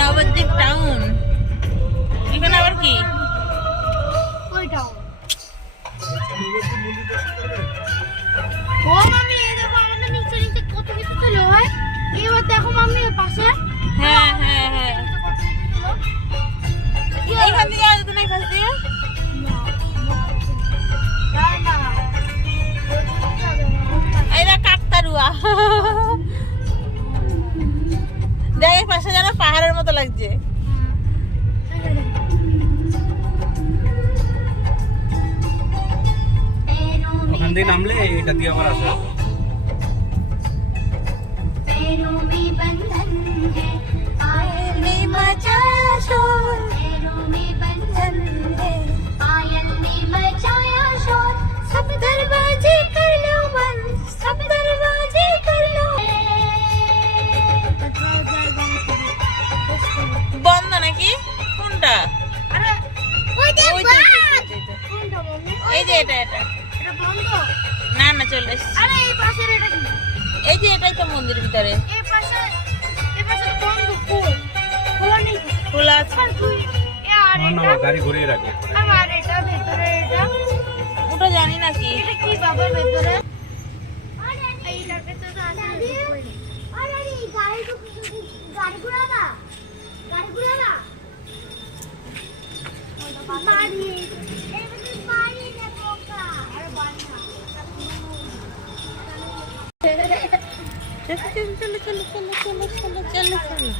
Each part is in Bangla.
নবদ্বীপ টাউন। এখানে আবার কি? ওই টাউন। ও মামি, এই দেখো আমাদের নিচে নিচে কত কিছু ছিল। হয় এবার দেখো মামি এর পাশে। হ্যাঁ হ্যাঁ হ্যাঁ, এইখান দিয়ে আসবে না, এখান দিয়ে এইটা কাকতারুয়া। দেখ পাশে যেন পাহাড়ের মতো লাগছে। ওখান থেকে নামলে এটা দিয়ে আবার আসা হবে। বন্ধ নাকি? কোনটা? এই যে এটা এটা না না, চলে এসছি। এই যে এটাই তো মন্দির ভিতরে খোলা আছে। না, গাড়ি ঘুরিয়ে রাখে। ওটা জানি না কি। চলো চলো চলো চলো চলো চলো চলো।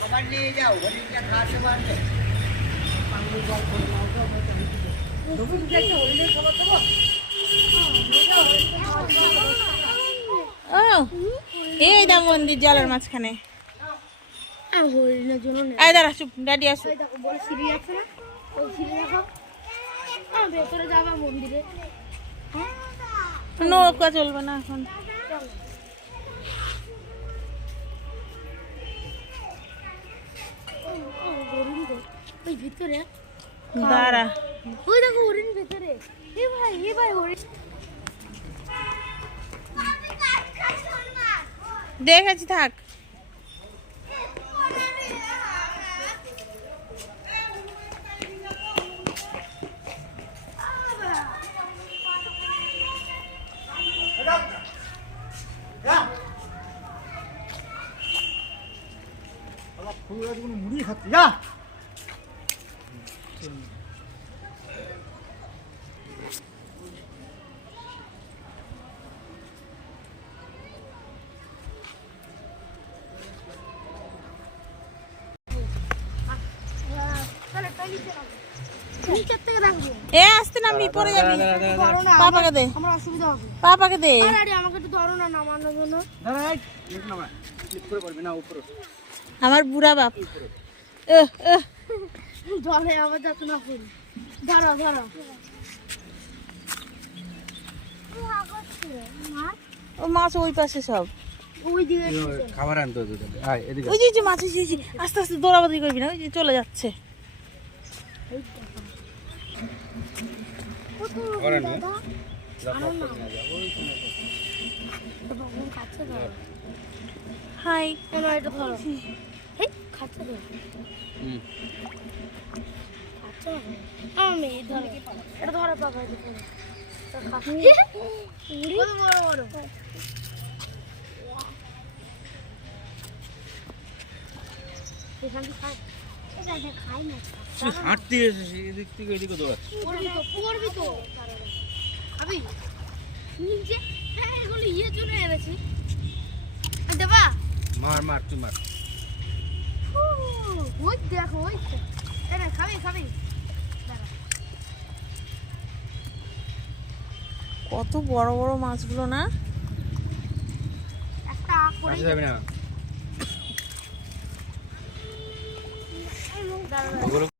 খাবার নিয়ে যাও, হরিণটা খাওয়াতে পারবে। ও এই দা মন্দির জলের মাঝখানে। এই দাঁড়া, চুপ, ড্যাডি আসো। ভেতরে যাবা মন্দিরে। নৌকা চলবে না এখন। ওই ভিতরে দাঁড়া, ওই দেখো হরিণ ভিতরে। এ ভাই হরিণ দেখেছি, থাক। মুড়ি খাচ্ছি যা। এ আসতে নামবি, পরে যাবি। পাপাকে দে, আমার অসুবিধা হবে। পাপাকে দে। আরে আমাকে একটু ধরো না, নামানোর জন্য। আমার বুড়া বাপ। জলে আবার যাচ্ছে না ফুল। ধরো ধরো। ও মাছ ওই পাশে সব। ওই দিকে খাবার আনতে হতো। এদিকে ওই যে মাছ এসে আস্তে আস্তে দৌড়াবাদি করবি না, ওই যে চলে যাচ্ছে। খাবার আনবে। হাই, এটা ধরো। খাচ্ছে ধরো। খাচ্ছে আমি ধরো। এটা ধরো পাপা, এটা ধরো। বড় বড় এখানে খাই। এটা খাই না। হাঁটতে এসেছি, এদিক থেকে এদিকে দৌড়াচ্ছি। পড়বি তো আবি নিচে। হ্যাঁ, এগুলো ইয়ে চলে এনেছি। দেবা মার তুই মার। ওই দেখো, ওই এটা খাবি। কত বড় বড় মাছগুলো না। একটা করে যাবে না।